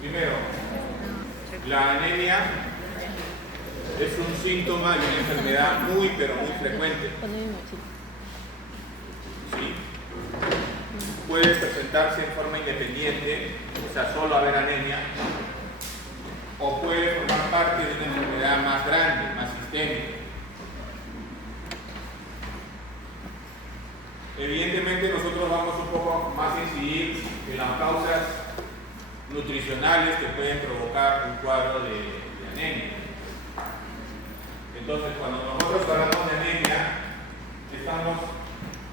Primero, la anemia es un síntoma de una enfermedad muy, pero muy frecuente. ¿Sí? Puede presentarse en forma independiente, o sea, solo haber anemia, o puede formar parte de una enfermedad más grande, más sistémica. Evidentemente nosotros vamos un poco más a incidir en las causas nutricionales que pueden provocar un cuadro de anemia. Entonces, cuando nosotros hablamos de anemia, estamos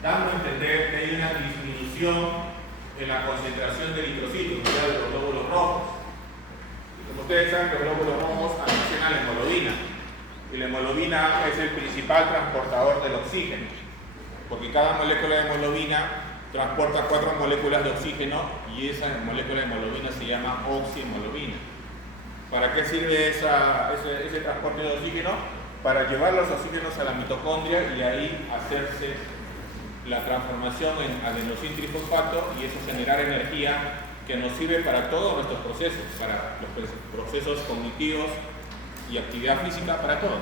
dando a entender que hay una disminución en la concentración de eritrocitos, o sea, de los glóbulos rojos. Y como ustedes saben, los glóbulos rojos almacenan la hemoglobina. Y la hemoglobina es el principal transportador del oxígeno, porque cada molécula de hemoglobina transporta 4 moléculas de oxígeno y esa molécula de hemoglobina se llama oxihemoglobina. ¿Para qué sirve ese transporte de oxígeno? Para llevar los oxígenos a la mitocondria y ahí hacerse la transformación en adenosín-trifosfato y eso generar energía que nos sirve para todos nuestros procesos, para los procesos cognitivos y actividad física, para todo.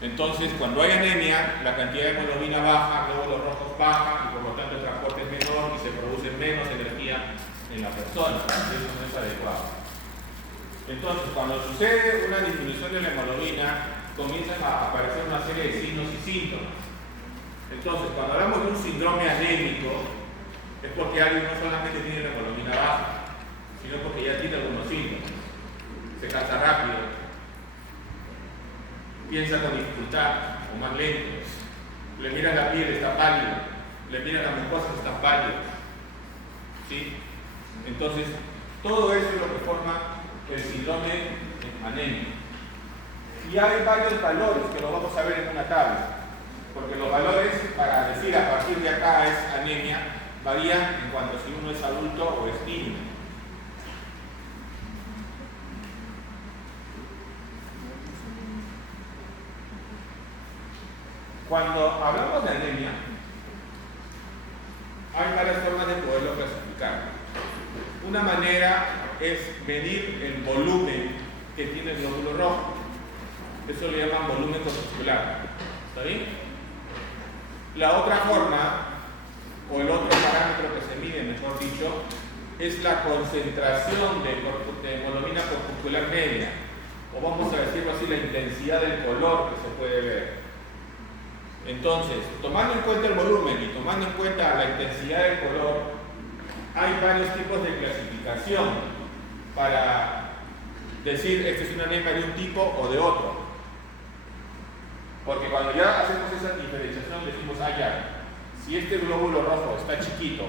Entonces, cuando hay anemia, la cantidad de hemoglobina baja, glóbulos rojos bajan y por lo tanto el transporte es menor y se produce menos energía en la persona. Eso no es adecuado. Entonces, cuando sucede una disminución de la hemoglobina, comienzan a aparecer una serie de signos y síntomas. Entonces, cuando hablamos de un síndrome anémico, es porque alguien no solamente tiene la hemoglobina baja, sino porque ya tiene algunos síntomas. Se cansa rápido, piensa con dificultad o más lento, le miras la piel, está pálido, le miras las mucosas, está pálido. ¿Sí? Entonces, todo eso es lo que forma el síndrome anémico. Y hay varios valores que lo vamos a ver en una tabla, porque los valores para decir a partir de acá es anemia varían en cuanto a si uno es adulto o es niño. Cuando hablamos de anemia, hay varias formas de poderlo clasificar. Una manera es medir el volumen que tiene el glóbulo rojo. Eso le llaman volumen corpuscular. ¿Está bien? La otra forma, o el otro parámetro que se mide, mejor dicho, es la concentración de hemoglobina corpuscular media, o vamos a decirlo así, la intensidad del color que se puede ver. Entonces, tomando en cuenta el volumen y tomando en cuenta la intensidad del color, hay varios tipos de clasificación para decir este es una anemia de un tipo o de otro. Porque cuando ya hacemos esa diferenciación decimos, ya, si este glóbulo rojo está chiquito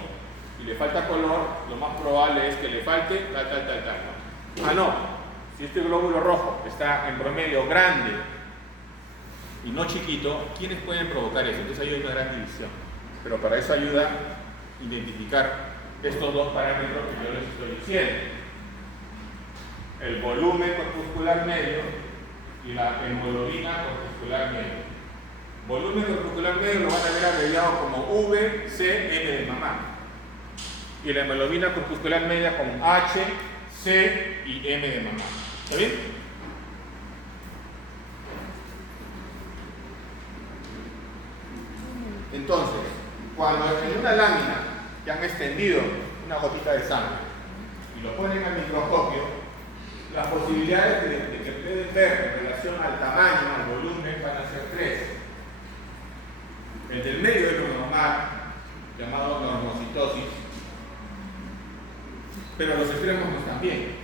y le falta color, lo más probable es que le falte tal. No, si este glóbulo rojo está en promedio grande y no chiquito, ¿quiénes pueden provocar eso? Entonces ahí hay una gran división. Pero para eso ayuda a identificar estos dos parámetros que yo les estoy diciendo. El volumen corpuscular medio y la hemoglobina corpuscular medio. Volumen corpuscular medio lo van a ver abreviado como V, C, M de mamá. Y la hemoglobina corpuscular media como H, C y M de mamá. ¿Está bien? Entonces, cuando en una lámina que han extendido una gotita de sangre y lo ponen al microscopio, las posibilidades de que pueden ver en relación al tamaño, al volumen, van a ser 3. El del medio es lo normal, llamado normocitosis, pero los extremos no están bien.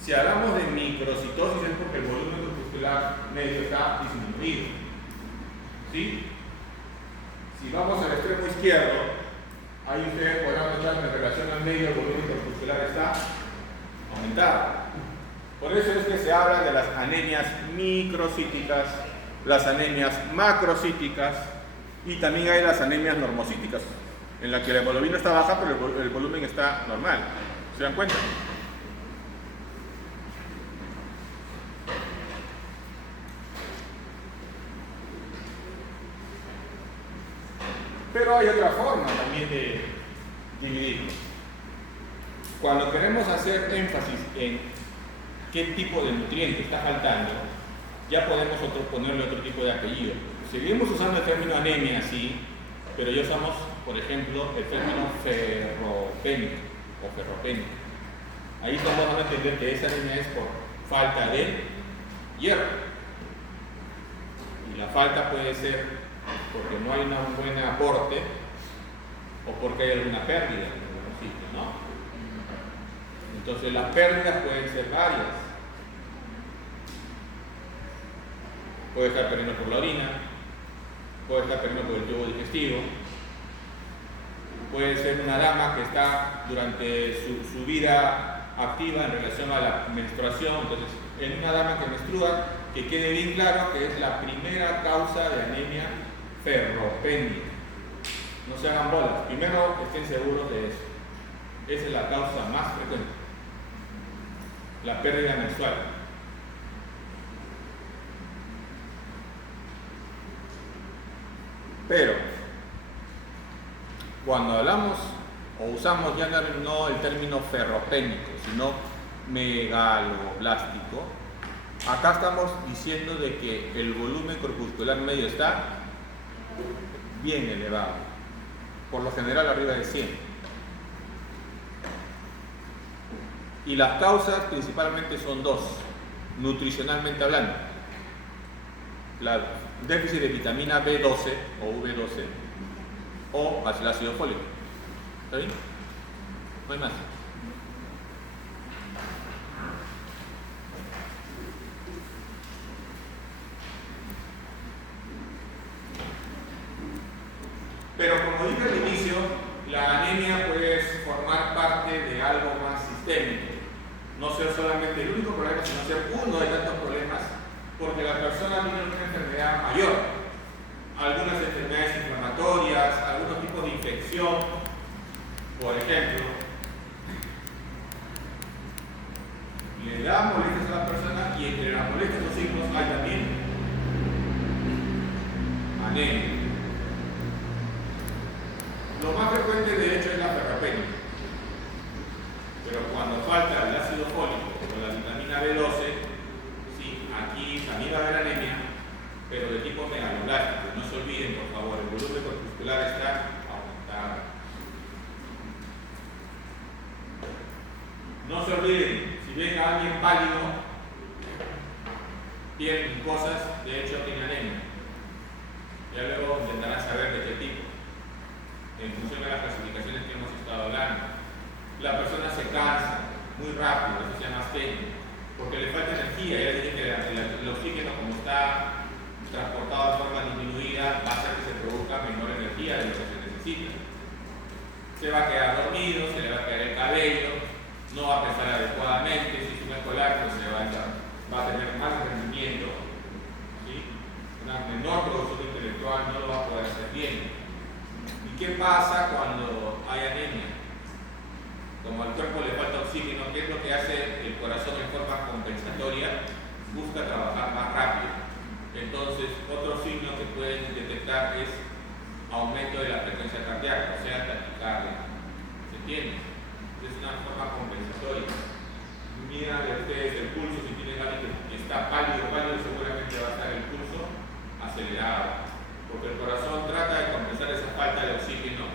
Si hablamos de microcitosis es porque el volumen corpuscular medio está disminuido. ¿Sí? Si vamos al extremo izquierdo, ahí ustedes podrán notar que en relación al medio el volumen corpuscular está aumentado. Por eso es que se habla de las anemias microcíticas, las anemias macrocíticas y también hay las anemias normocíticas, en la que la hemoglobina está baja pero el volumen está normal. ¿Se dan cuenta? Pero hay otra forma también de dividirlo. cuando queremos hacer énfasis en qué tipo de nutriente está faltando, ya podemos ponerle otro tipo de apellido. Seguimos usando el término anemia, sí, pero ya usamos, por ejemplo, el término ferropénico o ferropénico. Ahí estamos dando a entender que esa anemia es por falta de hierro. Y la falta puede ser porque no hay un buen aporte o porque hay alguna pérdida en algún sitio, ¿no? Entonces las pérdidas pueden ser varias. Puede estar perdiendo por la orina, puede estar perdiendo por el tubo digestivo, puede ser una dama que está durante su vida activa en relación a la menstruación. Entonces, en una dama que menstrua, que quede bien claro que es la primera causa de anemia ferropénica. No se hagan bolas, primero estén seguros de eso. Esa es la causa más frecuente, la pérdida menstrual. Pero cuando hablamos o usamos ya no el término ferropénico, sino megaloblástico, acá estamos diciendo de que el volumen corpuscular medio está bien elevado, por lo general arriba de 100. Y las causas principalmente son dos, nutricionalmente hablando. Déficit de vitamina B12 o V12 o el ácido fólico. ¿Está bien? No hay más. Pero como dije al inicio, la anemia puede formar parte de algo más sistémico. No ser solamente el único problema, sino ser uno de tantos problemas, porque la persona tiene una enfermedad mayor, algunas enfermedades inflamatorias, algunos tipos de infección, por ejemplo, le da molestias a la persona y entre las molestias o signos hay también anemia. Lo más frecuente de hecho es la ferropenia, pero cuando falta el ácido fólico o la vitamina B12, sí, aquí también va a haber anemia, pero de tipo megaloblástico. No se olviden, por favor, el volumen corpuscular está aumentado. No se olviden, si ven a alguien pálido, piel mucosas, de hecho tiene anemia. Ya luego intentarán saber de qué tipo, en función de las clasificaciones que hemos estado hablando. La persona se cansa muy rápido, eso se llama astenia, porque le falta energía. Ya dije que el oxígeno, como está transportado de forma disminuida, va a hacer que se produzca menor energía de lo que se necesita. Se va a quedar dormido, se le va a caer el cabello, no va a pensar adecuadamente. Si es un escolar, pues va a tener más rendimiento, ¿sí? Una menor producción intelectual, no lo va a poder hacer bien. ¿Y qué pasa cuando hay anemia? Como al cuerpo le falta oxígeno, ¿qué es lo que hace el corazón en forma compensatoria? Busca trabajar más rápido. Entonces, otro signo que pueden detectar es aumento de la frecuencia cardíaca, o sea, taquicardia. ¿Se entiende? Es una forma compensatoria. Miren ustedes el pulso, si tienen alguien que está pálido, seguramente va a estar el pulso acelerado, porque el corazón trata de compensar esa falta de oxígeno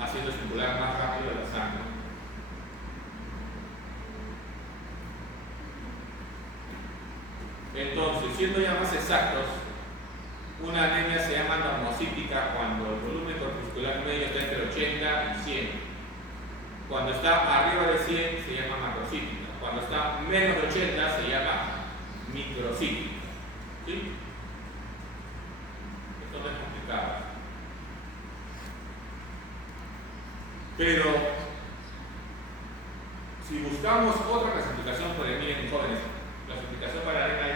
haciendo circular más rápido la sangre. Entonces, siendo ya más exactos, una anemia se llama normocítica cuando el volumen corpuscular medio está entre 80 y 100. Cuando está arriba de 100 se llama macrocítica. Cuando está menos de 80 se llama microcítica. ¿Sí? Esto no es complicado. Pero, si buscamos otra clasificación, por ejemplo, en jóvenes, clasificación para anemia hay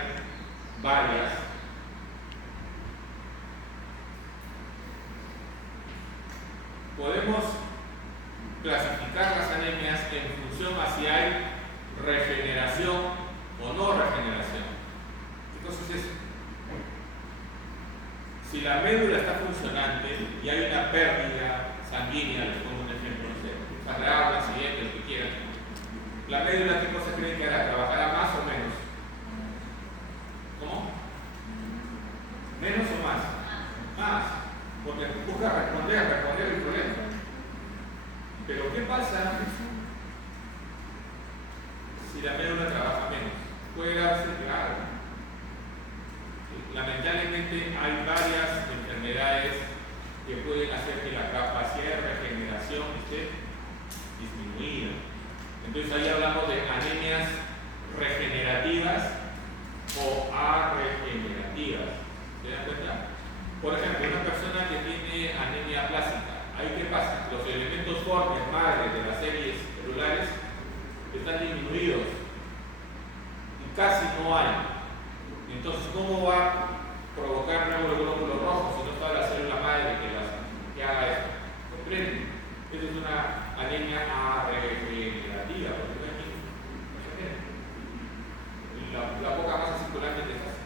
varias. Podemos clasificar las anemias en función a si hay regeneración o no regeneración. ¿Qué cosa es eso? Si la médula está funcionante y hay una pérdida sanguínea, les pongo un ejemplo, no sé, un sangrado, un accidente, lo que quieran, La médula, ¿qué cosa creen que hará? ¿Trabajará más o menos? ¿Cómo? ¿Menos o más? Más. Porque busca responder el problema. Pero ¿qué pasa si la médula trabaja menos? Puede darse, claro. Lamentablemente hay varias enfermedades que pueden hacer que la capacidad de regeneración esté disminuida. Entonces ahí hablamos de anemias regenerativas o arregenerativas. ¿Se dan cuenta? Por ejemplo, una persona que tiene anemia plástica, ¿ahí qué pasa? Los elementos formes madres de las series celulares están disminuidos y casi no hay. Entonces, ¿cómo va a provocar nuevos glóbulos rojos si no está la célula madre que haga esto? ¿Comprenden? Esa es una anemia arregenerativa, porque no hay la poca masa circulante es fácil.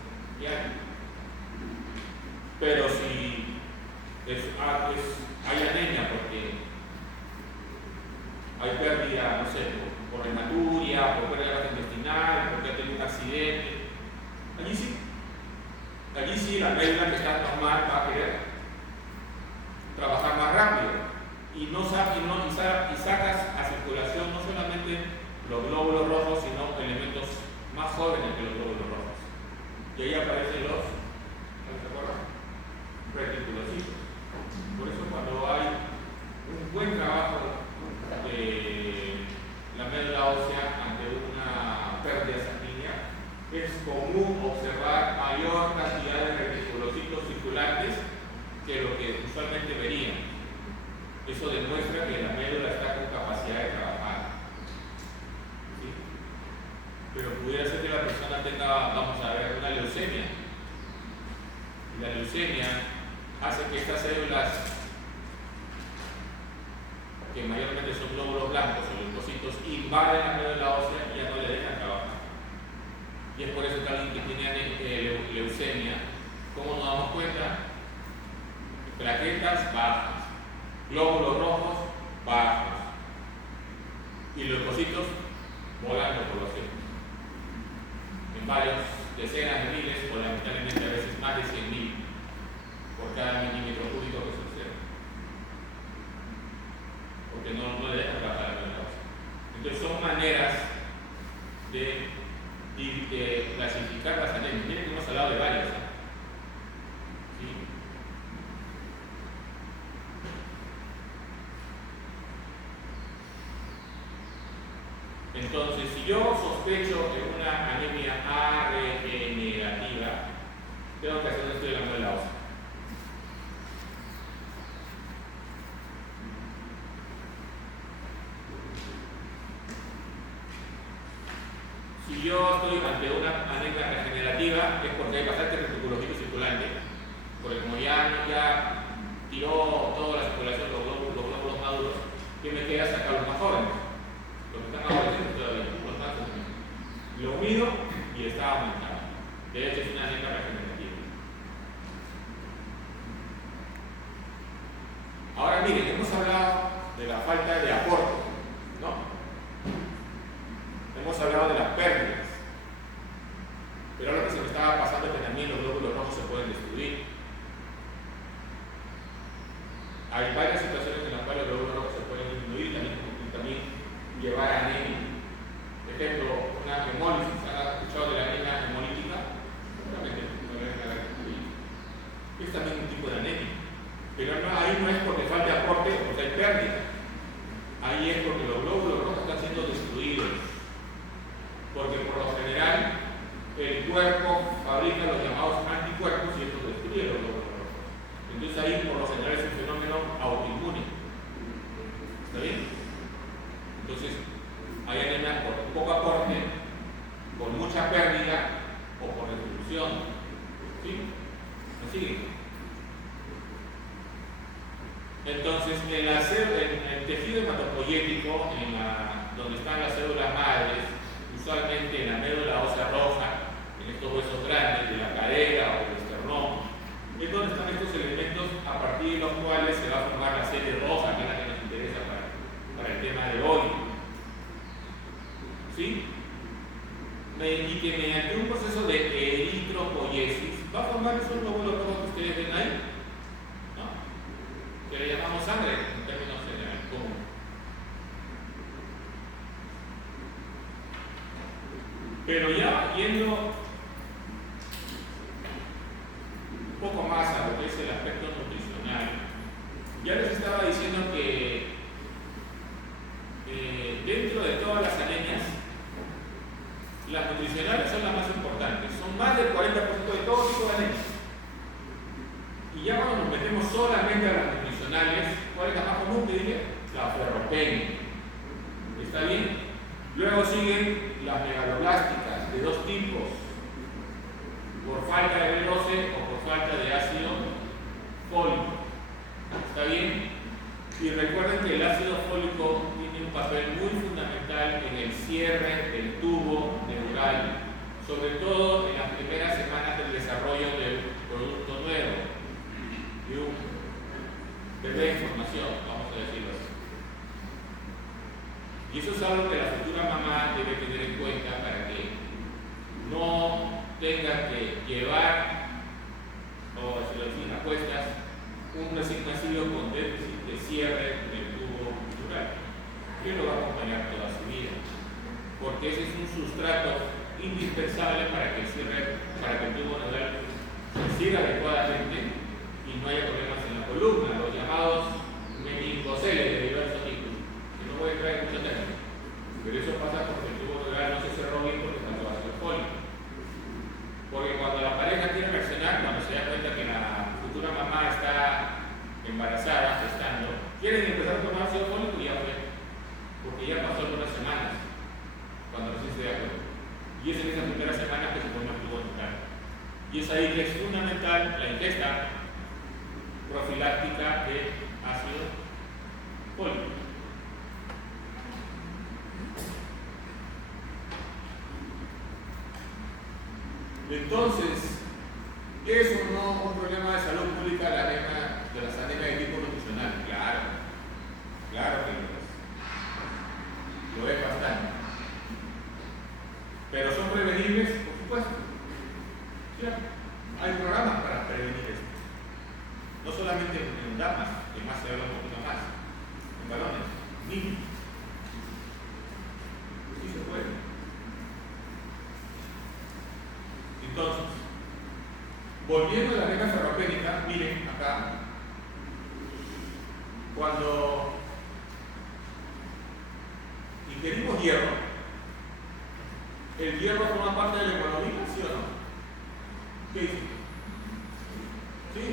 Pero si hay anemia porque hay pérdida, no sé, por hematuria, por pérdida gastrointestinal, porque ha tenido un accidente, allí sí la médula que está normal va a querer trabajar más rápido y sacas a circulación no solamente los glóbulos rojos, sino elementos más jóvenes que los glóbulos rojos. Y ahí aparecen los reticulocitos. Por eso cuando hay un buen trabajo de la médula ósea ante una pérdida sanguínea, es común observar mayor cantidad de reticulocitos circulantes que lo que usualmente verían. Eso demuestra que la médula está con capacidad de trabajar. ¿Sí? Pero pudiera ser que la persona tenga, vamos a ver, una leucemia. Y la leucemia hace que estas células, que mayormente son glóbulos blancos o leucocitos, invaden la médula ósea y ya no le dejan trabajar. Y es por eso que alguien que tiene leucemia, ¿cómo nos damos cuenta? Plaquetas bajas, glóbulos rojos bajos y leucocitos volando por los cielos. En varios decenas de miles o lamentablemente a veces más de 100.000 por cada milímetro cúbico que se observa. Porque no le dejan trabajar la médula ósea. Entonces son maneras de clasificar las anemias. Miren que hemos hablado de varias. ¿Sí? Entonces, si yo sospecho de una anemia arregenerativa, tengo que hacer un estudio de la médula ósea. Si yo estoy ante una anemia regenerativa es porque hay bastante reticulocitos circulante, porque como ya tiró toda la circulación de los glóbulos maduros, ¿qué me queda? Sacar los más jóvenes. Los que están adolescentes todavía, los más jóvenes. Lo mido y está aumentando. De hecho, es una anemia regenerativa. Ahora miren, hemos hablado de la falta de aporte, ¿no? Hemos hablado de las pérdidas, pero lo que se me estaba pasando es que también los glóbulos rojos se pueden destruir. Hay varias situaciones en las cuales los glóbulos rojos se pueden disminuir y también llevar a anemia. Por ejemplo, una hemólisis. ¿Han escuchado de la anemia hemolítica? Seguramente no le ven a la hemolítica. Es también un tipo de anemia. Pero ahí no es porque falte aporte o porque hay pérdida. Ahí es porque los glóbulos rojos están siendo destruidos. Porque por lo general el cuerpo fabrica los llamados anticuerpos y estos destruyen los glóbulos rojos. Entonces ahí por lo general es un fenómeno autoinmune. ¿Está bien? Entonces hay anemias por poco aporte, por mucha pérdida o por destrucción. ¿Sí? ¿Me siguen? Entonces en el tejido hematopoyético, donde están las células madres, usualmente en la médula ósea roja, en estos huesos grandes de la cadera o del esternón, es donde están estos elementos a partir de los cuales se va a formar la serie roja, que es la que nos interesa para el tema de hoy. ¿sí? Y que mediante un proceso de eritropoiesis va a formar esos glóbulos rojos que ustedes ven ahí, ¿no? Que le llamamos sangre en términos comunes. Pero ya yendo un poco más a lo que es el aspecto nutricional, ya les estaba diciendo que dentro de todas las anemias, las nutricionales son las más importantes, son más del 40% de todo tipo de anemias. Y ya cuando nos metemos solamente a las nutricionales, ¿cuál es la más común que diría? La ferropenia. ¿Está bien? Luego siguen las megaloblásticas de dos tipos, por falta de B12 o por falta de ácido fólico. ¿Está bien? Y recuerden que el ácido fólico tiene un papel muy fundamental en el cierre del tubo neural, sobre todo en las primeras semanas del desarrollo del producto nuevo, de un bebé de información, vamos a decirlo así. Y eso es algo que la futura mamá debe tener en cuenta para que no tenga que llevar, o si lo decimos a cuestas, un recién nacido con déficit de cierre del tubo neural, que lo va a acompañar toda su vida, porque ese es un sustrato indispensable para que el tubo neural se cierre adecuadamente y no haya problemas en la columna, los llamados meningoceles de diversos tipos, que no pueden traer mucho término. Pero eso pasa porque el tubo neural no se cerró bien porque está todo ácido fólico. Porque cuando la pareja quiere reaccionar, cuando se da cuenta que la futura mamá está embarazada, gestando, quieren empezar a tomar ácido fólico y ya fue, porque ya pasó algunas semanas cuando recién se da cuenta. Y es en esas primeras semanas que se forma el tubo neural. Y es ahí que es fundamental la ingesta profiláctica de ácido fólico. Entonces, ¿qué es o no un problema de salud pública la anemia, de las anemias de tipo nutricional? Claro que lo es bastante. Pero son prevenibles, por supuesto. ¿Sí? Hay programas para prevenir esto. No solamente en damas, que más se habla un poquito más, en varones, niños. Sí se puede. Entonces, volviendo a la anemia ferropénica, miren acá, cuando ingerimos hierro, ¿el hierro forma parte de la hemoglobina, sí o no? ¿Qué dice? ¿Sí?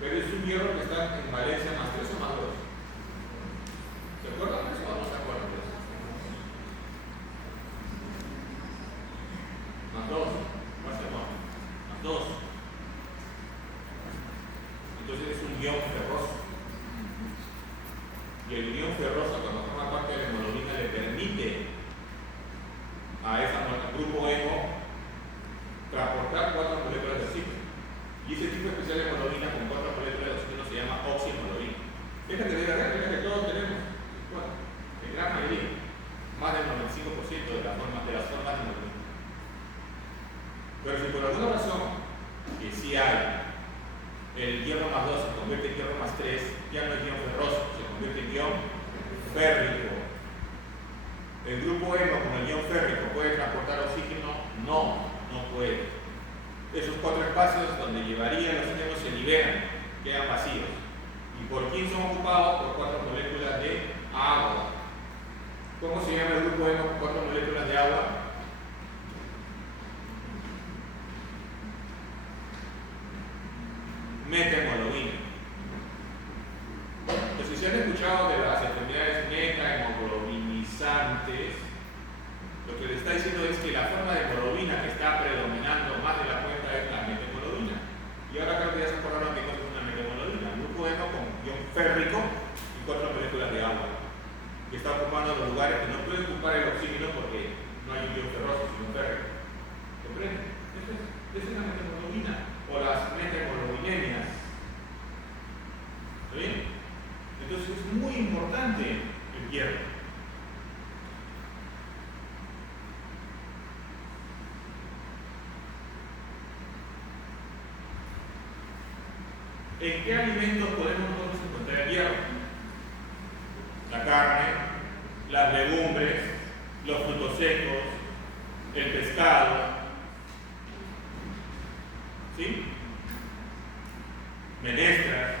Pero es un hierro que está en valencia más 3 o más 2. ¿Se acuerdan de eso o no se acuerdan de eso? Más 2, más 2. Entonces es un ion ferroso. Y el ion ferroso, cuando forma parte de la hemoglobina, le permite a al grupo hemo transportar 4 moléculas de oxígeno. Y ese tipo especial de hemoglobina con 4 moléculas de oxígeno se llama oxihemoglobina. Es la que debe haber, es la que todos tenemos. Bueno, en gran mayoría, más del 95% de las formas de hemoglobina. Pero si por alguna razón, que sí hay, el hierro más 2 se convierte en hierro más 3, ya no es ion ferroso, se convierte en ion férrico. ¿El grupo hemo con el ion férrico puede transportar oxígeno? No puede. Esos 4 espacios donde llevarían los oxígenos se liberan, quedan vacíos. ¿Y por quién son ocupados? Por 4 moléculas de agua. ¿Cómo se llama el grupo hemo con 4 moléculas de agua? Metahemoglobina. Entonces, si han escuchado de las enfermedades metahemoglobinizantes, lo que les está diciendo es que la forma de hemoglobina que está predominando más de la cuenta es la metahemoglobina. Y ahora creo que ya se acordaron de cosas es una metahemoglobina. Un grupo hemo con ion férrico y 4 moléculas de agua, que está ocupando los lugares que no puede ocupar el oxígeno porque no hay un ion ferroso, sino un férrico. ¿Comprenden? Esa es la metahemoglobina. O las metahemoglobinemias. ¿Está bien? Entonces es muy importante el hierro. ¿En qué alimentos podemos nosotros encontrar hierro? La carne, las legumbres, los frutos secos, el pescado, ¿sí? Menestras.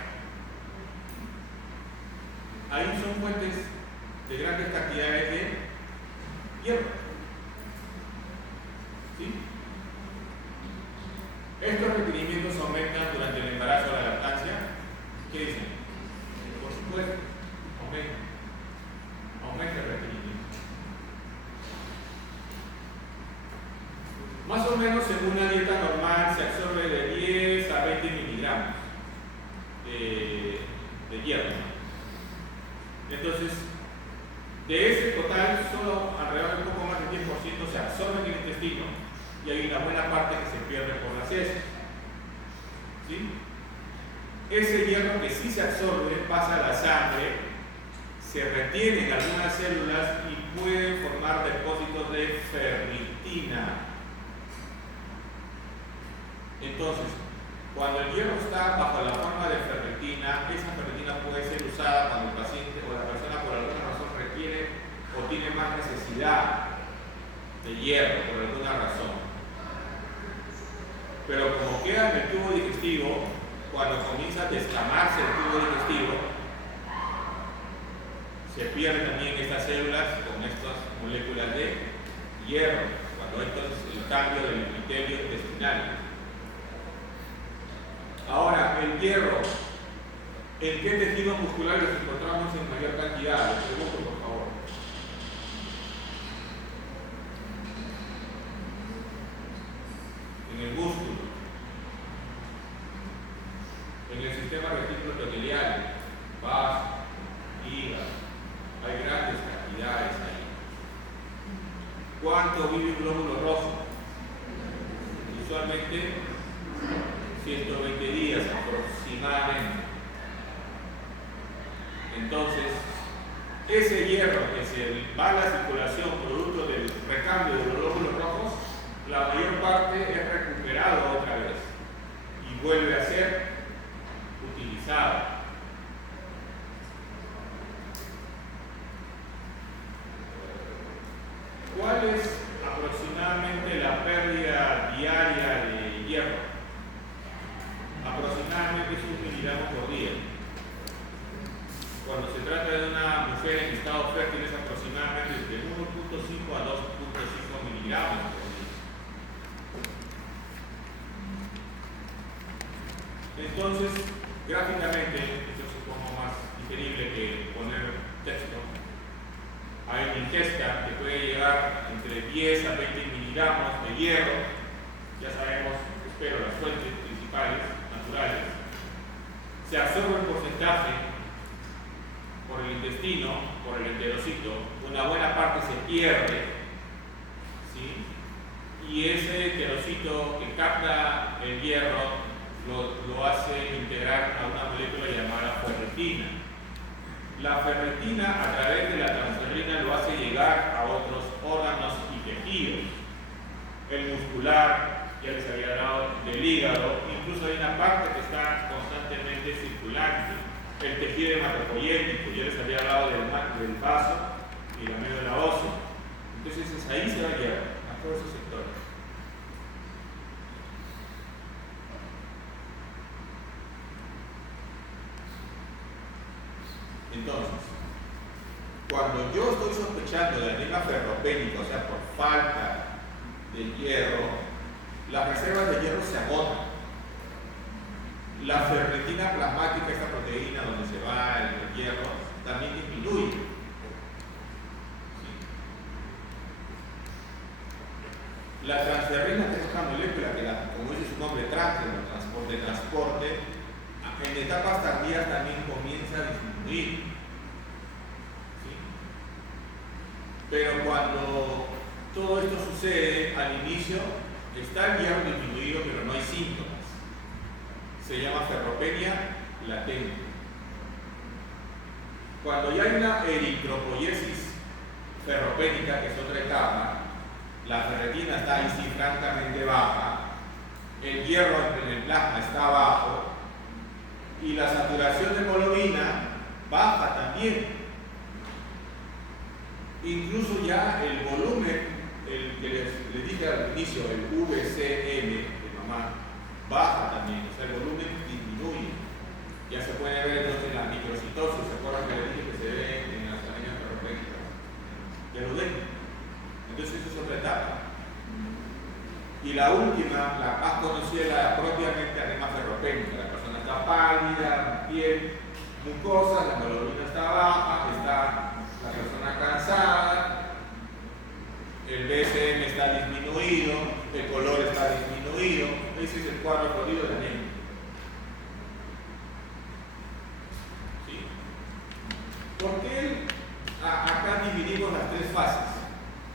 Ahí son fuentes de grandes cantidades de hierro, ¿sí? Estos requerimientos aumentan durante el embarazo o la lactancia. ¿Qué dicen? Por supuesto, aumenta el requerimiento. Más o menos, según una dieta normal, se absorbe de 10 a 20 miligramos de hierro. Entonces, de ese total, solo alrededor de un poco más del 10% se absorbe en el intestino y hay una buena parte que se pierde por las heces. ¿Sí? Ese hierro que sí se absorbe pasa a la sangre, se retiene en algunas células y puede formar depósitos de ferritina. Entonces, cuando el hierro está bajo la forma de ferritina, esa ferritina puede ser usada cuando el paciente o la persona por alguna razón requiere o tiene más necesidad de hierro por alguna razón. Pero como queda en el tubo digestivo, cuando comienza a descamarse el tubo digestivo, se pierden también estas células con estas moléculas de hierro, cuando esto es el cambio del epitelio intestinal. Ahora, el hierro, ¿en qué tejidos musculares los encontramos en mayor cantidad? Les pregunto, por favor. En el músculo, en el sistema reticuloendotelial, vaso, hígado, hay grandes cantidades ahí. ¿Cuánto vive un glóbulo rojo? Usualmente 120 días aproximadamente. Entonces, ese hierro que se va a la circulación producto del recambio de los glóbulos rojos, la mayor parte es recuperado otra vez y vuelve a ser utilizado. ¿Cuál es aproximadamente la pérdida diaria de hierro? Aproximadamente es 1 miligramo por día. Cuando se trata de una mujer en estado fértil es aproximadamente de 1.5 a 2.5 miligramos por día. Entonces, gráficamente, esto es un poco más digerible que poner texto, hay una ingesta que puede llegar entre 10 a 20 miligramos de hierro. Ya sabemos, espero, las fuentes principales naturales. Se absorbe un porcentaje por el intestino, por el enterocito, una buena parte se pierde, ¿sí? Y ese enterocito que capta el hierro lo hace integrar a una molécula llamada ferritina. La ferritina, a través de la transferrina, lo hace llegar a otros órganos y tejidos. El muscular, ya les había hablado del hígado, incluso hay una parte que está constantemente circulante, el tejido hematopoyético, ya les había hablado del vaso y la médula ósea. Entonces ahí se va a llegar a todos esos sectores. Entonces, cuando yo estoy sospechando de anemia ferropénica, o sea, por falta de hierro, las reservas de hierro se agotan. La ferritina plasmática, esta proteína donde se va el hierro, también disminuye. ¿Sí? La transferrina, que es esta molécula que, como dice su nombre, transporte, en etapas tardías también comienza a disminuir. ¿Sí? Pero cuando todo esto sucede al inicio, está el hierro disminuido, pero no hay síntomas. Se llama ferropenia latente. Cuando ya hay una eritropoiesis ferropénica, que es otra etapa, la ferritina está ahí sí francamente baja, el hierro en el plasma está bajo, y la saturación de hemoglobina baja también. Incluso ya el volumen, el que les dije al inicio, el VCM de mamá, baja también, o sea, el volumen disminuye. Ya se puede ver entonces en la microcitosis, ¿se acuerdan que les dije que se ve en las anemias ferropénicas? Ya lo ven. Entonces eso es otra etapa. Y la última, la más conocida, es la propiamente anemia ferropénica. La persona está pálida, piel mucosa, la hemoglobina está baja, está la persona cansada, el BCM está disminuido, el color está disminuido. Ese es el cuadro florido de anemia. ¿Sí? ¿Por qué acá dividimos las tres fases?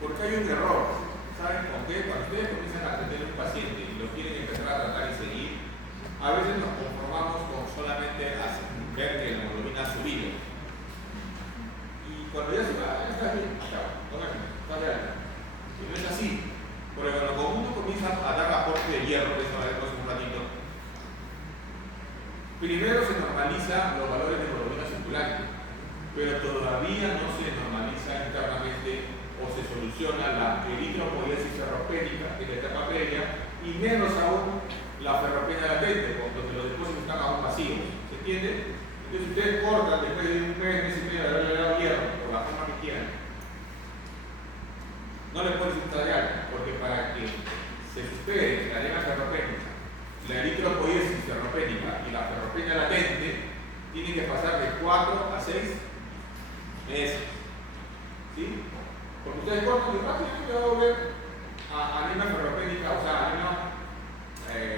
Porque hay un error. ¿Saben por qué? Cuando ustedes comienzan a atender a un paciente y lo quieren empezar a tratar y seguir, a veces nos conformamos con solamente ver que la hemoglobina ha subido. Y cuando ya se va, ya está bien, está bien. Y no es así. Porque cuando uno comienza a dar aporte de hierro, de eso hablaremos un ratito, primero se normaliza los valores de hemoglobina circulante, pero todavía no se normaliza internamente o se soluciona la eritropoiesis ferropénica, que es la etapa previa, y menos aún la ferropenia latente, donde los depósitos están aún vacíos. ¿Se entiende? Entonces ustedes cortan después de un mes y medio de haberle dado hierro, por la forma que quieran. No le pueden sustraer, porque para que se supere la anemia ferropénica, la eritropoiesis ferropénica y la ferropenia latente, tienen que pasar de 4 a 6 meses. ¿Sí? Porque ustedes cortan muy rápido y va a volver a anemia ferropénica, o sea, anemia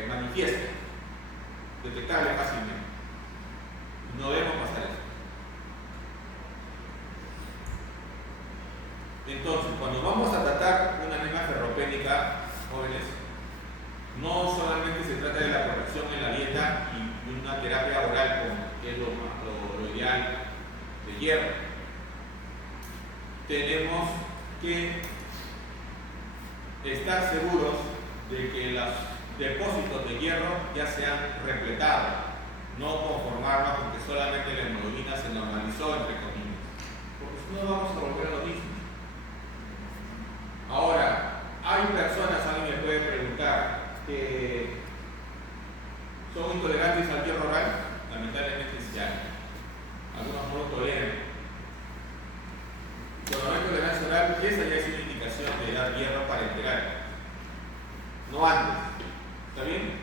manifiesta, detectable fácilmente. No debemos pasar eso. Entonces, cuando vamos a tratar una anemia ferropénica, jóvenes, no solamente se trata de la corrección en la dieta y una terapia oral, que es lo ideal de hierro. Tenemos que estar seguros de que los depósitos de hierro ya se han repletado, no conformarnos con que solamente la hemoglobina se normalizó, entre comillas, porque si no vamos a volver a lo mismo. Ahora, hay personas, alguien me puede preguntar, que son intolerantes al hierro oral. Lamentablemente sí hay. Algunos no lo toleran. Cuando hay tolerancia oral, esa ya es una indicación de dar hierro parenteral, no antes. ¿Está bien?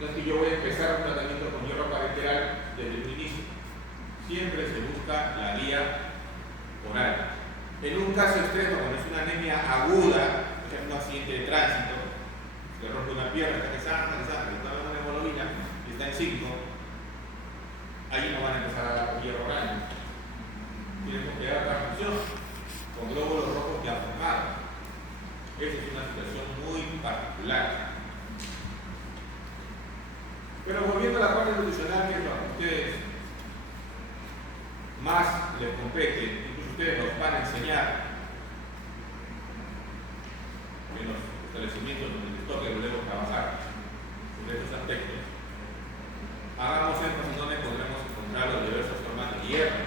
No es que yo voy a empezar un tratamiento con hierro parenteral desde el inicio. Siempre se busca la vía oral. En un caso extremo, cuando es una anemia aguda, por ejemplo, un accidente de tránsito, se rompe una pierna, está pesando, está dando una hemoglobina y está en 5, ahí no van a empezar a dar con hierro oral. Tienen que quedar transfusión con glóbulos rojos ya formados. Esa es una situación muy particular. Pero volviendo a la parte nutricional, que es lo que a ustedes más les compete, incluso ustedes nos van a enseñar en los establecimientos donde les toque luego trabajar sobre estos aspectos. Hagamos énfasis en donde podremos encontrar las diversas formas de hierro,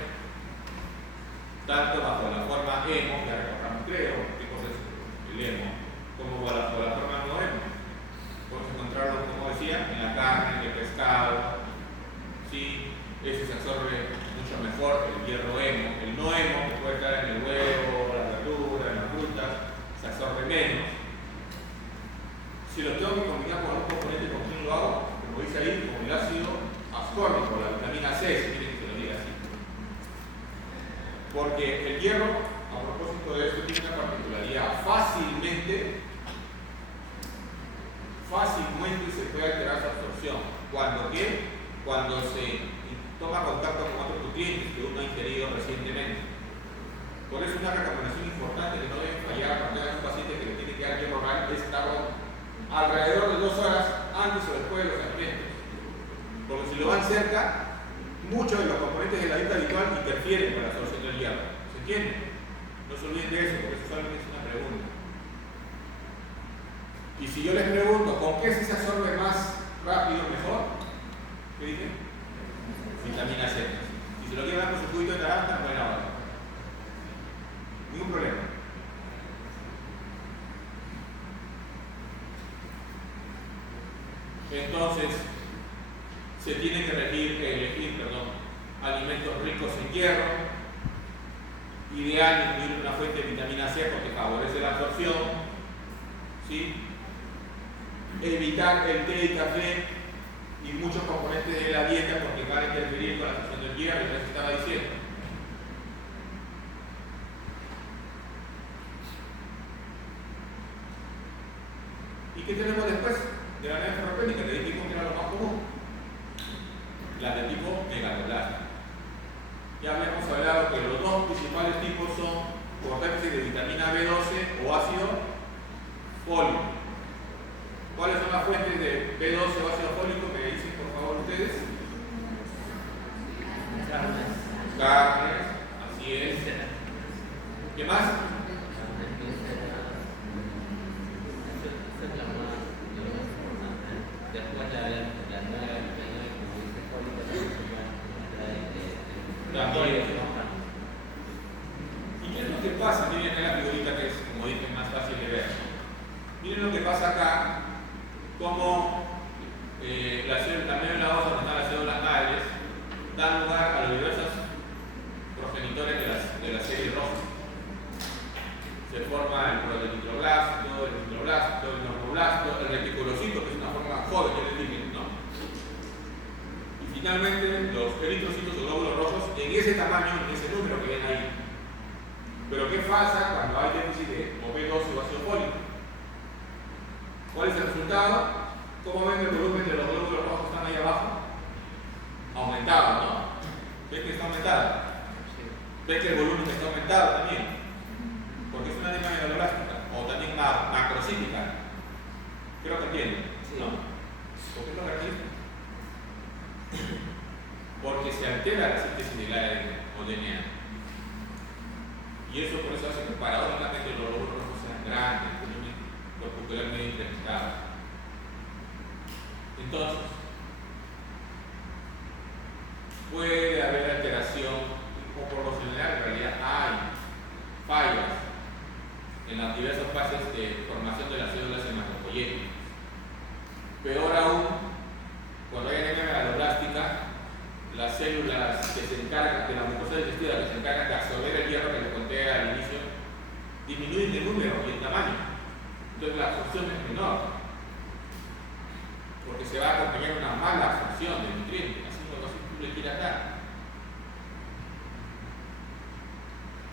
tanto bajo la forma hemo, que recordamos creo, tipos de hemo, como bajo la forma no hemo. Podemos encontrarlo, como decía, en la carne, en el pescado, ¿sí? Ese se absorbe mucho mejor, el hierro hemo. El no hemo, que puede estar en el huevo, la verdura, en las frutas, se absorbe menos. Si lo tengo que combinar con un componente, ¿con quién lo hago? Como dice ahí, con el ácido ascórbico, la vitamina C, si quieren que lo diga así. Porque el hierro, a propósito de esto, tiene una particularidad: fácilmente se puede alterar su absorción. ¿Cuándo qué? Cuando se toma contacto con otros nutrientes que uno ha ingerido recientemente. Por eso una recomendación importante que no deben fallar cuando tengan un paciente que le tiene que dar hierro oral es estarlo alrededor de 2 horas antes o después de los alimentos. Porque si lo van cerca, muchos de los componentes de la dieta habitual interfieren con la absorción del hierro. ¿Se entiende? No se olviden de eso, porque eso solamente es una pregunta. Y si yo les pregunto, ¿con qué se absorbe más rápido, mejor? ¿Qué dicen? vitamina C. Si se lo quieren dar con su juguito de naranja, buena hora. Ningún problema. Entonces, se tiene que elegir alimentos ricos en hierro. Ideal incluir una fuente de vitamina C porque favorece la absorción. ¿Sí? Evitar el té y café y muchos componentes de la dieta porque van a interferir con la absorción del hierro, ya se estaba diciendo. ¿Y qué tenemos después de la anemia ferropénica? ¿De tipo que era lo más común? La de tipo megaloblástica. Ya habíamos hablado que los dos principales tipos son por déficit de vitamina B12 o ácido fólico. ¿Cuáles son las fuentes de B12 o ácido fólico que dicen por favor ustedes? Carnes, así es. ¿Qué más? También. ¿Y qué es lo que pasa? Miren en la figurita que es, como dije, más fácil de ver. Miren lo que pasa acá, como la médula ósea, donde están las células madres, dan lugar a los diversos progenitores de la serie roja. Se forma el protonitroblasto, el nitroblasto, el normoblasto, el reticulocito, que es una forma joven, ya les dije, ¿no? Y finalmente los eritrocitos o glóbulos rojos en ese tamaño, en ese número que ven ahí. Pero ¿qué pasa cuando hay déficit de B12 o ácido fólico? ¿Cuál es el resultado? ¿Cómo ven el volumen de los glóbulos rojos que están ahí abajo? Aumentado, ¿no? ¿Ven que está aumentado? ¿Ven que el volumen está aumentado también? Porque es una anemia megaloblástica o también macrocítica. Creo que entienden, ¿no? ¿Por qué lo repito? Porque se altera la síntesis del ARN o DNA. Y eso por eso hace que paradójicamente los glóbulos rojos sean grandes, corpuscularmente incrementados. Entonces, puede haber alteración, o por lo general en realidad hay fallas en las diversas fases de formación de las células hematopoyéticas. Peor aún, cuando hay anemia megaloblástica, las células que se encargan de la mucosa digestiva, que se encargan de absorber el hierro que les conté al inicio, disminuyen de número y en tamaño. Entonces la absorción es menor, porque se va a acompañar una mala absorción de nutrientes, así como tú le quieras dar.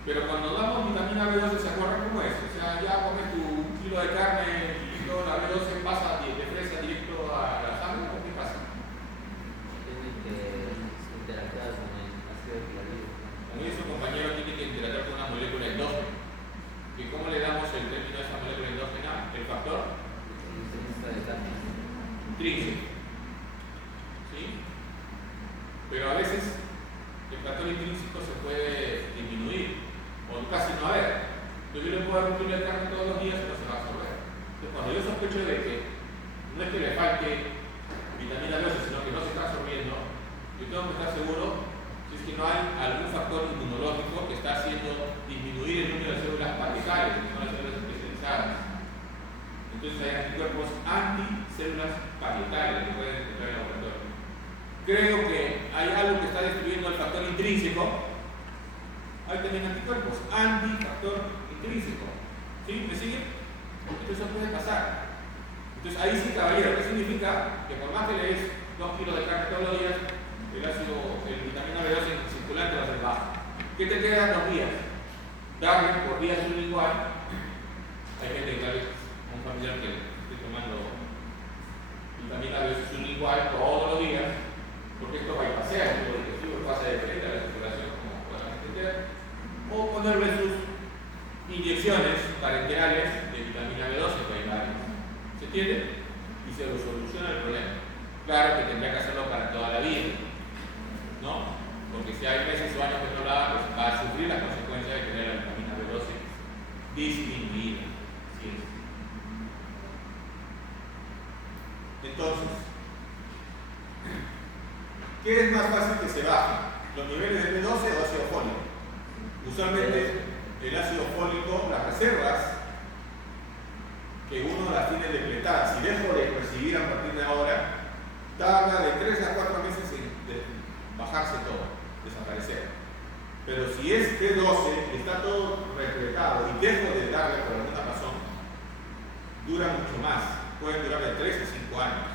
Pero cuando damos vitamina B12, ¿se acuerdan cómo es? O sea, ya comes tu kilo de carne y toda la B12 pasa de fresa directo a la sangre, ¿o qué pasa? Como dice su compañero, tiene que interactuar con una molécula endógena. ¿Y cómo le damos el término a esa molécula endógena? El factor intrínseco. ¿Sí? Pero a veces el factor intrínseco se puede disminuir o casi no haber. Yo le puedo dar un kilo de carne todos los días y no se va a absorber. Entonces, cuando yo sospecho de que no es que le falte vitamina B12, sino que no se está absorbiendo, yo tengo que estar seguro si es que no hay algún factor inmunológico que está haciendo disminuir el número de células parietales, que son las células especializadas. Entonces hay anticuerpos anticélulas parietales que pueden encontrar en el laboratorio. Creo que hay algo que está destruyendo el factor intrínseco. Hay también anticuerpos antifactor intrínseco. ¿Sí? ¿Me siguen? Entonces eso puede pasar. Entonces ahí sí, caballero, ¿qué significa? Que por más que le des 2 kilos de carne todos los días, el vitamina B12 circulante va a ser bajo. ¿Qué te queda 2 días? Darle por día sublingual. Hay gente que tal vez, un familiar que esté tomando vitamina B12 sublingual todos los días, porque esto va a pasar, el tubo digestivo pasa de frente a la circulación, como puedan entender, o ponerle sus inyecciones parenterales de vitamina B12 primarias. ¿Se entiende? Y se soluciona el problema. Claro que tendrá que hacerlo para toda la vida, ¿no? Porque si hay meses o años que no lo haga, pues va a sufrir las consecuencias de tener la vitamina B12 disminuida. ¿Sí? Entonces, ¿qué es más fácil que se baje? Usualmente el ácido fólico, las reservas que uno las tiene depletadas, si dejo de recibir a partir de ahora, tarda de 3 a 4 meses en bajarse todo, desaparecer. Pero si es B12, está todo repletado y dejo de darle por alguna razón, dura mucho más, pueden durar de 3 a 5 años.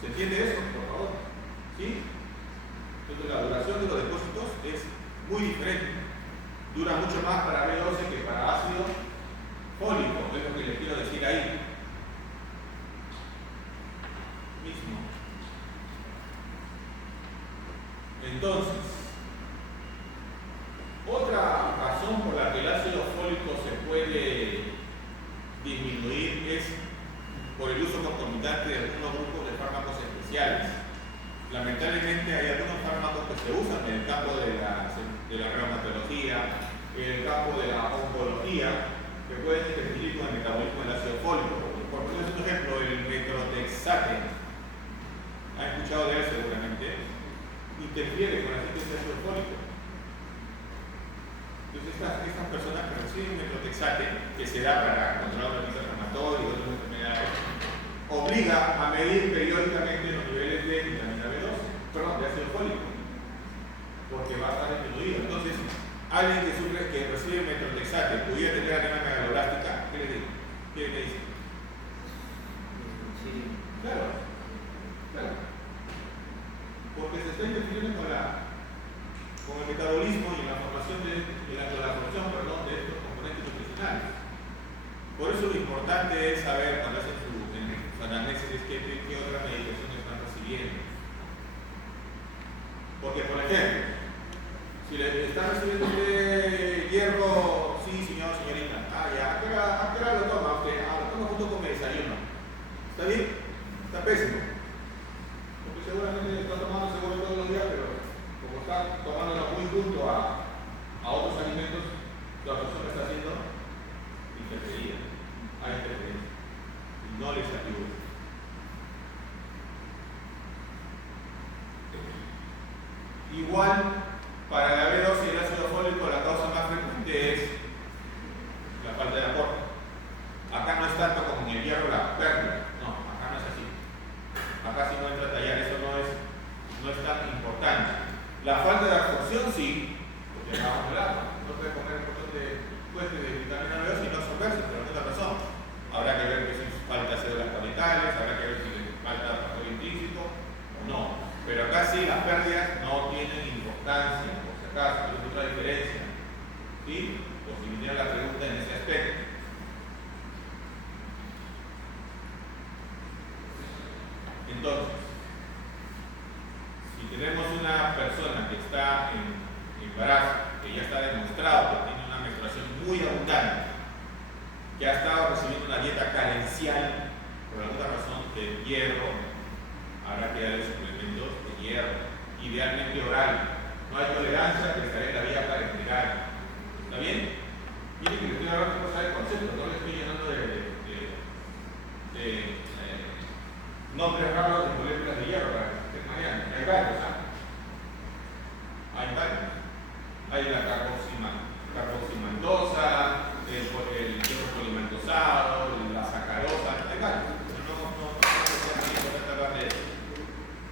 ¿Se entiende eso, por favor? ¿Sí? Entonces la duración de los depósitos es muy diferente. Dura mucho más para B12 que para ácido fólico, es lo que les quiero decir ahí. Mismo. Entonces, otra razón por la que el ácido fólico se puede disminuir es por el uso concomitante de algunos grupos de fármacos especiales. Lamentablemente hay algunos fármacos que se usan en el campo de la reumatología, en el campo de la oncología, que pueden interferir con el metabolismo del ácido fólico. Por poner un ejemplo, el metrotexate, ¿ha escuchado de él seguramente? Interfiere con la síntesis de ácido fólico. Entonces estas personas que reciben metrotexate, que se da para controlar una inflamatoria y otras enfermedades, obliga a medir periódicamente los niveles de vitamina B12, perdón, de ácido fólico, porque va a estar disminuido. Entonces, alguien que recibe metrotexate pudiera tener anemia megaloblástica, ¿qué le digo? ¿Qué le dice? Sí. Claro. Porque se está interfiriendo con el metabolismo y la formación de estos componentes nutricionales. Por eso lo importante es saber cuando hacen su análisis qué otra medicación están recibiendo. Porque, por ejemplo, si le está recibiendo usted hierro, sí, señor, señorita. Ya, ¿a qué hora lo toma usted? Lo toma junto con mi desayuno. ¿Está bien? Está pésimo. Porque seguramente está tomando seguro todos los días, pero como está tomándolo muy junto a otros alimentos, la persona está haciendo interferida. Hay interferencia. Y no les ayuda. Igual, para la B12 y el ácido fólico, la causa más frecuente es la falta de aporte. Acá no es tanto como en el hierro la pérdida, no, acá no es así. Acá sí no entra a tallar, eso no es tan importante. La falta de absorción sí, porque acabamos del agua. No puede comer un montón de fuentes de vitamina B12 y no absorberse, pero no es la razón. Habrá que ver que si falta células parenitales, habrá que ver si le falta factor intrínseco o no. Pero acá sí las pérdidas no tienen importancia, por si acaso, es otra diferencia. ¿Sí? Por si viniera la pregunta en ese aspecto. Entonces, si tenemos una persona que está en embarazo, que ya está demostrado que tiene una menstruación muy abundante, que ha estado recibiendo una dieta carencial, por alguna razón, de hierro, habrá que darle suplementos de hierro, idealmente oral. No hay tolerancia, que estaré en la vía parenteral. ¿Está bien? Miren que le estoy hablando de cosas de concepto, no le estoy llenando de nombres raros de moléculas de hierro para que estén mañana. Hay varios, ¿ah? Hay varios. Hay la carboximantosa, el hierro polimentosado, la sacarosa, hay varios.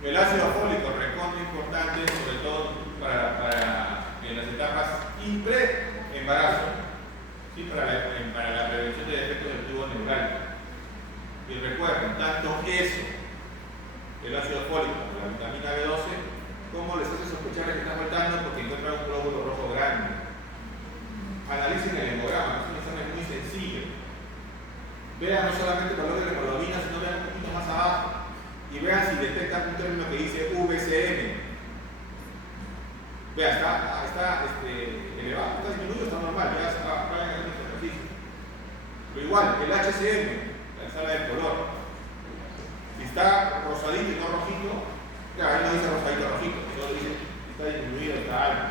El ácido fólico recontra importante, sobre todo para en las etapas pre-embarazo, ¿sí? para la prevención de defectos del tubo neural. Y recuerden, tanto eso, el ácido fólico, como la vitamina B12, como les hace sospechar que está faltando porque encuentran un glóbulo rojo grande. Analicen el hemograma, es un examen muy sencillo. Vean no solamente el valor de la hemoglobina, sino vean un poquito más abajo. Y vean si detectan un término que dice VCN. Vean, está elevado, está disminuido, está normal, ya vayan a hacer este ejercicio. Pero igual, el HCM, la sala del color, si está rosadito y no rojito, ya ahí no dice rosadito rojito, solo dice está disminuido, está alto.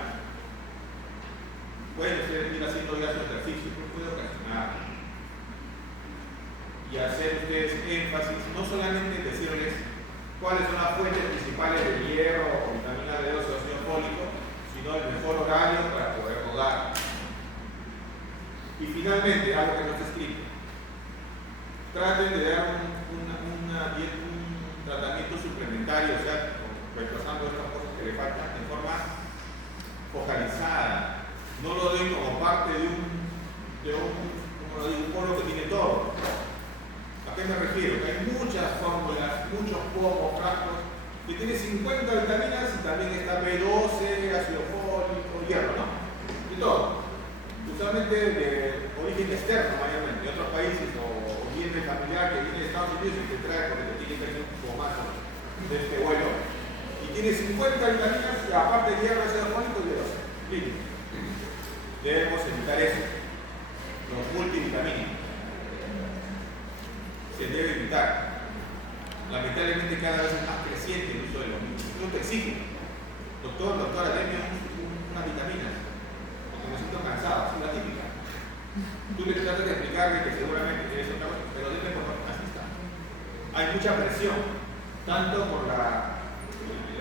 Pueden ir haciendo ya su ejercicio, no puede ocasionar. Y hacer ustedes énfasis, no solamente en decirles cuáles son las fuentes principales de hierro o vitamina D2 o ácido fólico, sino el mejor horario para poder jugar. Y finalmente, algo que no está escrito. Traten de dar un tratamiento suplementario, o sea, reemplazando estas cosas que le faltan de forma focalizada. No lo den como parte de un polo que tiene todo. ¿A qué me refiero? Que hay muchas fórmulas, muchos pomos, frascos, que tiene 50 vitaminas y también está B12, ácido fólico, hierro, ¿no? Y todo. Usualmente de origen externo, mayormente, de otros países, o viene familiar que viene de Estados Unidos y te trae porque te tiene que hacer un poco más de este vuelo. Y tiene 50 vitaminas, y aparte de hierro, ácido fólico y B12. Listo. Debemos evitar eso. Los multivitamínicos. Se debe evitar. Lamentablemente cada vez es más creciente el uso de los mismos. Yo te exijo, doctora, denme unas vitaminas, porque me siento cansado, es la típica. Tú le tratas de explicarle que seguramente tienes otra cosa, pero denme por favor, así está. Hay mucha presión, tanto por la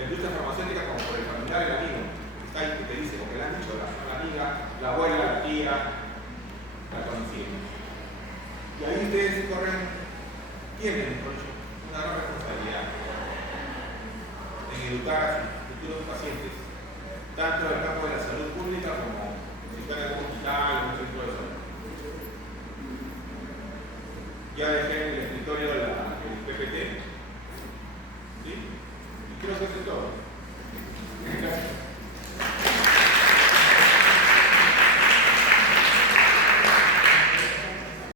industria farmacéutica como por el familiar y el amigo. Está ahí que te dice, porque le han dicho la amiga, la abuela, la tía, la conocida. Y ahí ustedes tienen una gran responsabilidad en educar a sus futuros pacientes, tanto en el campo de la salud pública